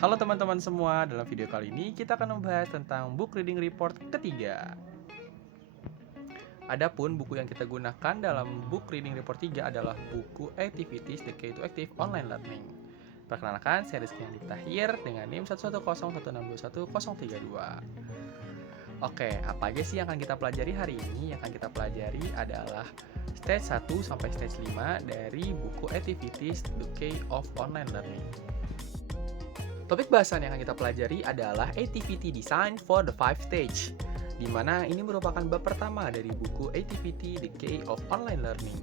Halo teman-teman semua, dalam video kali ini kita akan membahas tentang book reading report ketiga. Adapun buku yang kita gunakan dalam book reading report 3 adalah buku Activities The Key to Active Online Learning. Perkenalkan, saya Rizky Andi Tahir dengan NIM 11016211032. Oke, apa aja sih yang akan kita pelajari hari ini? Yang akan kita pelajari adalah stage 1 sampai stage 5 dari buku Activities The Key of Online Learning. Topik bahasan yang akan kita pelajari adalah Activity Design for the 5 Stage, di mana ini merupakan bab pertama dari buku Activity The Key of Online Learning.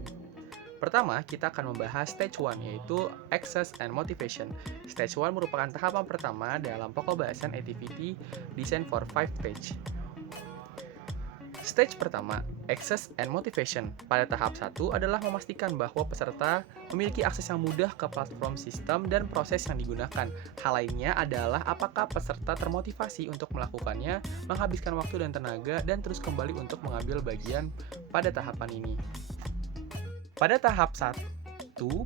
Pertama, kita akan membahas Stage 1, yaitu Access and Motivation. Stage 1 merupakan tahapan pertama dalam pokok bahasan Activity Design for 5 Stage. Stage pertama, Access and Motivation. Pada tahap 1 adalah memastikan bahwa peserta memiliki akses yang mudah ke platform sistem dan proses yang digunakan. Hal lainnya adalah apakah peserta termotivasi untuk melakukannya, menghabiskan waktu dan tenaga, dan terus kembali untuk mengambil bagian pada tahapan ini. Pada tahap 1,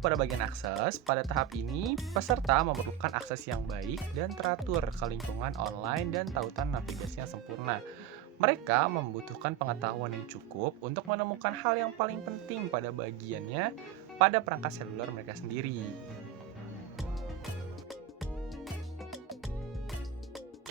pada bagian akses, pada tahap ini peserta memerlukan akses yang baik dan teratur ke lingkungan online dan tautan navigasi yang sempurna. Mereka membutuhkan pengetahuan yang cukup untuk menemukan hal yang paling penting pada bagiannya pada perangkat seluler mereka sendiri.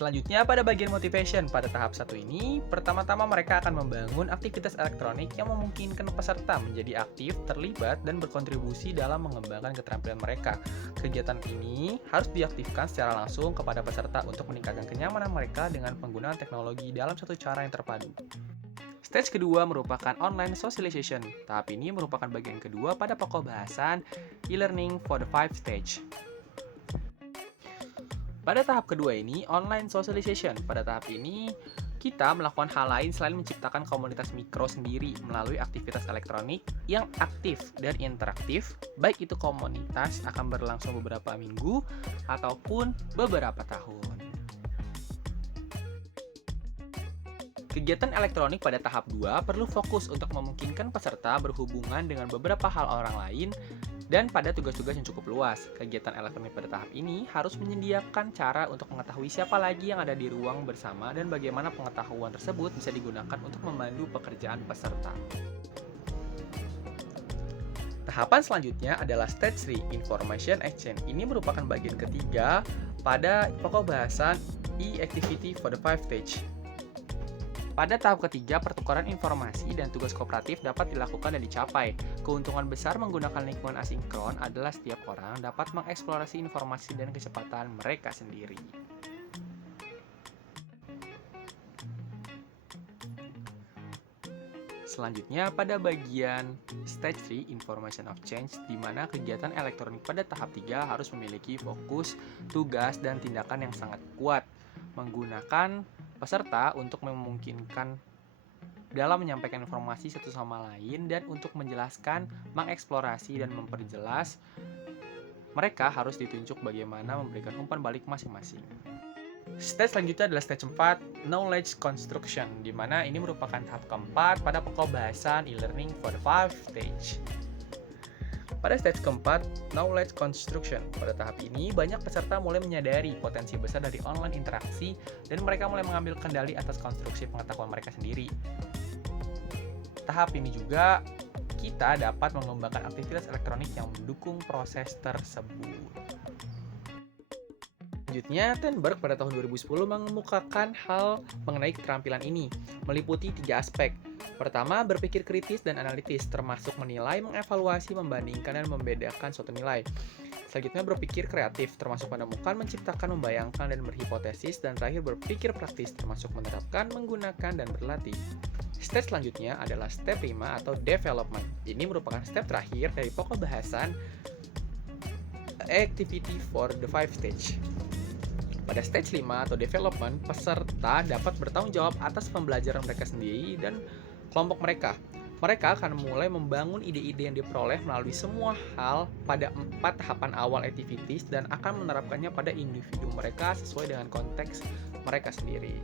Selanjutnya pada bagian motivation, pada tahap 1 ini, pertama-tama mereka akan membangun aktivitas elektronik yang memungkinkan peserta menjadi aktif, terlibat, dan berkontribusi dalam mengembangkan keterampilan mereka. Kegiatan ini harus diaktifkan secara langsung kepada peserta untuk meningkatkan kenyamanan mereka dengan penggunaan teknologi dalam satu cara yang terpadu. Stage kedua merupakan online socialization. Tahap ini merupakan bagian kedua pada pokok bahasan e-learning for the 5 stage. Pada tahap kedua ini, online socialization. Pada tahap ini, kita melakukan hal lain selain menciptakan komunitas mikro sendiri melalui aktivitas elektronik yang aktif dan interaktif, baik itu komunitas akan berlangsung beberapa minggu ataupun beberapa tahun. Kegiatan elektronik pada tahap 2 perlu fokus untuk memungkinkan peserta berhubungan dengan beberapa hal orang lain dan pada tugas-tugas yang cukup luas. Kegiatan elektronik pada tahap ini harus menyediakan cara untuk mengetahui siapa lagi yang ada di ruang bersama dan bagaimana pengetahuan tersebut bisa digunakan untuk memandu pekerjaan peserta. Tahapan selanjutnya adalah Stage 3, Information Exchange. Ini merupakan bagian ketiga pada pokok bahasan e-activity for the 5 stage. Pada tahap ketiga, pertukaran informasi dan tugas kooperatif dapat dilakukan dan dicapai. Keuntungan besar menggunakan lingkungan asinkron adalah setiap orang dapat mengeksplorasi informasi dan kecepatan mereka sendiri. Selanjutnya, pada bagian Stage 3, Information of Change, di mana kegiatan elektronik pada tahap 3 harus memiliki fokus, tugas, dan tindakan yang sangat kuat, menggunakan peserta untuk memungkinkan dalam menyampaikan informasi satu sama lain dan untuk menjelaskan, mengeksplorasi, dan memperjelas. Mereka harus ditunjuk bagaimana memberikan umpan balik masing-masing. Stage selanjutnya adalah stage 4, Knowledge Construction, di mana ini merupakan tahap keempat pada pokok bahasan e-learning for the 5 stage. Pada stage keempat, Knowledge Construction. Pada tahap ini, banyak peserta mulai menyadari potensi besar dari online interaksi dan mereka mulai mengambil kendali atas konstruksi pengetahuan mereka sendiri. Tahap ini juga, kita dapat mengembangkan aktivitas elektronik yang mendukung proses tersebut. Selanjutnya, Tenberg pada tahun 2010 mengemukakan hal mengenai keterampilan ini, meliputi 3 aspek. Pertama, berpikir kritis dan analitis, termasuk menilai, mengevaluasi, membandingkan, dan membedakan suatu nilai. Selanjutnya, berpikir kreatif, termasuk menemukan, menciptakan, membayangkan, dan berhipotesis. Dan terakhir, berpikir praktis, termasuk menerapkan, menggunakan, dan berlatih. Step selanjutnya adalah step 5 atau development. Ini merupakan step terakhir dari pokok bahasan Activity for the 5 stage. Pada stage 5 atau development, peserta dapat bertanggung jawab atas pembelajaran mereka sendiri dan kelompok mereka. Mereka akan mulai membangun ide-ide yang diperoleh melalui semua hal pada 4 tahapan awal activities dan akan menerapkannya pada individu mereka sesuai dengan konteks mereka sendiri.